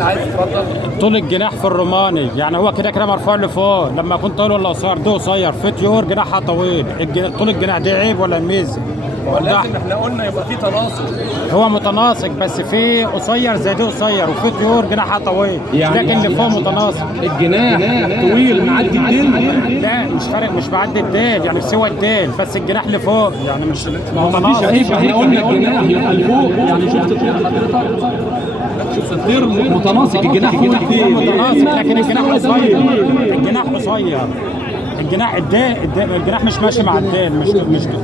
عايز اتفضل. طول الجناح في الروماني، يعني هو كده كده مرفوع لفوق، لما يكون طويل ولا قصير؟ ده قصير، في طيور جناحها طويل. طول الجناح ده عيب ولا ميزه؟ ولازم احنا قلنا يبقى في تناسق. هو متناسق، بس في قصير زي ده قصير، وفي طيور جناحها طويل، لكن اللي فوق متناسق. الجناح طويل معدي الديل؟ لا مش فارق، مش بعدي الديل، يعني سوى الديل، بس الجناح اللي فوق يعني مش مفيش عيب. احنا قلنا الجناح يبقى لفوق، يعني شفت الطير حضرتك؟ شوف الطير متناسق، الجناح فوق الديل متناسق، لكن الجناح قصير. الجناح قصير، الجناح الجناح مش ماشي مع الديل،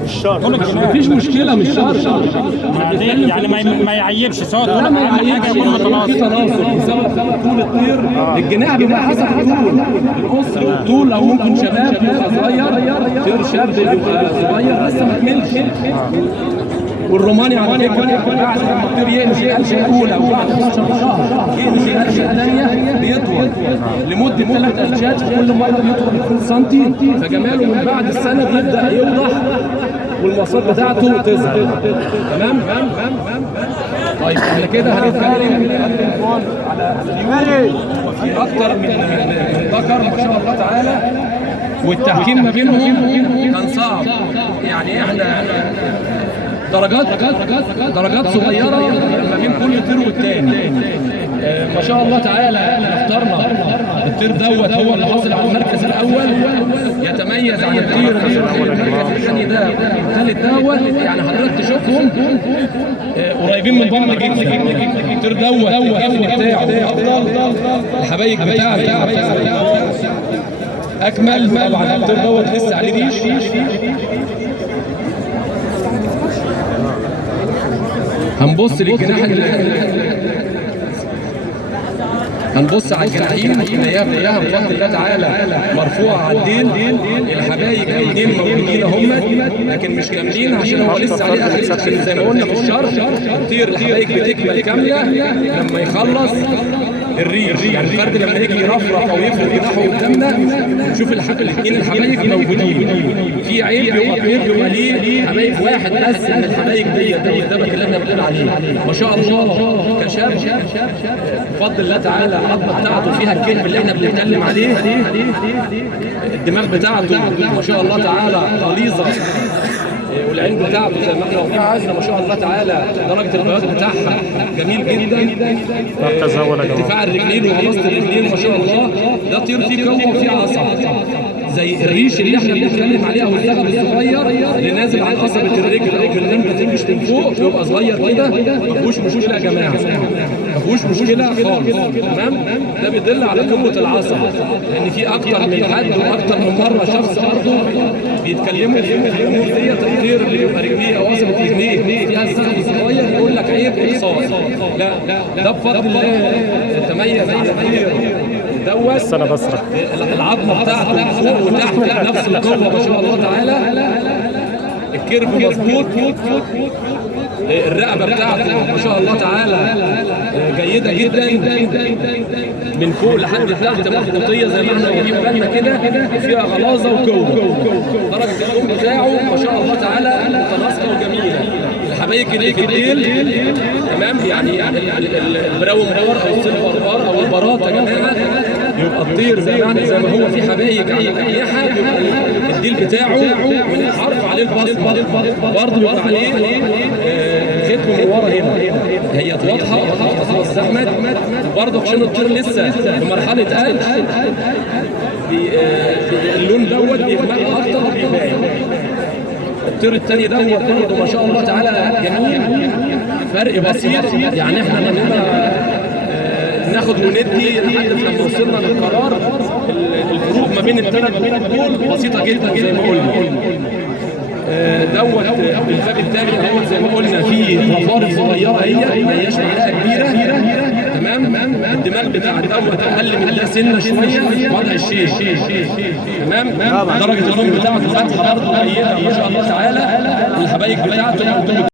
مش شرط. مفيش مشكله، مش شرط يعني ما يعيبش سواء طول ما يعيبش، يكون متناسق. في تناسق بسبب طول الطير. الجناح بيبقى حسب الطول، القصر والطول، او ممكن شباب يبقى صغير، طير شاب يبقى صغير لسه ما كملش. والروماني على فكره بعد لما الطير يقلش القلشه الاولى وبعد 12 شهر يقلش القلشه الثانيه بيطول لمده 3 قلشات، وكل مره بيطول 2 سم، فجماله من بعد السنه بيبدا يوضح والمواصفات بتاعته تظهر. تمام. طيب احنا كده هنتكلم على الطيور، وفي اكتر من ذكر ما شاء الله تعالى، والتحكيم ما بينهم كان صعب. يعني احنا درجات صغيره ما بين كل طير والتاني. ما شاء الله تعالى اخترنا الطير دوت هو اللي حاصل على المركز الاول، يتميز عن الطير المركز الثاني ده والثالث دوت. يعني حضرتك تشوفهم قريبين من بعض جدا. الطير دوت الجفن بتاعه افضل، الحبايب بتاعته اكمل. طبعا الطير دوت لسه عليه ريش. هنبص للجناح هنبص على الجناحين، هي كلها بفضل الله تعالى مرفوعه على الديل. الحبايب الاثنين موجودين هم، لكن مش كاملين عشان هو لسه عليه اخر سكن زي ما قلنا في الشرح. الطير الحبايب بتكمل كامله لما يخلص الريش. يعني الفرد لما يجي يرفرف او يفرد جناحه قدامنا نشوف الاثنين الحبايب موجودين. في عيب بيبقى الطير بيبقى ليه حبايب واحد بس من الحبايب ديت، ده قدامك اللي احنا بنقول عليه. ما شاء الله كشاب بفضل الله تعالى العظمه بتاعته فيها الكلب اللي احنا بنتكلم عليه. الدماغ بتاعته ما شاء الله تعالى غليظه، والعين بتاعته زي ما احنا واقفين ما شاء الله تعالى درجه البياض بتاعها جميل جدا. ارتفاع الرجلين ومناصة الرجلين ما شاء الله. ده طير فيه قوه وفيه عصب، زي الريش اللي احنا بنتكلم عليه او الثغر الصغير اللي نازل على قصبه الرجل او الرجلين بتنجش من فوق، بيبقى صغير كده. ما فيهوش مشكله يا جماعه، ما فيهوش مشكله خالص. تمام. ده بيدل على قوه العصب، لان في اكتر من حد واكتر من مره شخص برضه بيتكلموا ديت الطير اللي بيبقى رجليه او قصبه رجليه فيها الثغر الصغير يقول لك عيب اقصاص. لا ده بفضل الله تميز على الطير دوت. بس انا بسرح العظمه بتاعته فوق وتحت نفس القوه ما شاء الله تعالى. الكيرف مظبوط، الرقبه بتاعته ما شاء الله تعالى جيده جدا من فوق لحد تحت، مخطوطيه زي ما احنا واخدين بالنا كده، فيها غلاظه وقوه. درجه القوه بتاعه ما شاء الله تعالى متناسقه وجميله. الحبايب اللي في الديل تمام، يعني البراون بار او السيلفر بار او البارات يا جماعه، يبقى الطير زي ما هو في حبايب على الاجنحه، يبقى الديل بتاعه من الحرف عليه البصمه، برضه يبقى عليه ختم من ورا هنا. هي واضحه يا استاذ احمد. برضه عشان الطير لسه في مرحله قلب، اللون دوت بيغمق اكتر وبيبان. الطير الثاني دوت برضه ما شاء الله تعالى جميل، فرق بسيط. يعني احنا لما ناخد وندي لحد لما وصلنا للقرار، الفروق ما بين الثلاث دول بسيطه جدا زي ما قلنا. دوت الباب الثاني اهو زي ما قلنا فيه رفارق صغيره، هي ما هياش معلقه كبيره. تمام. الدماغ بتاع دوت اقل من ده سنه شويه وضع الشيش. تمام. درجه اللون بتاعته فاتحه برضه جيده ما شاء الله تعالى. الحبايب بتاعته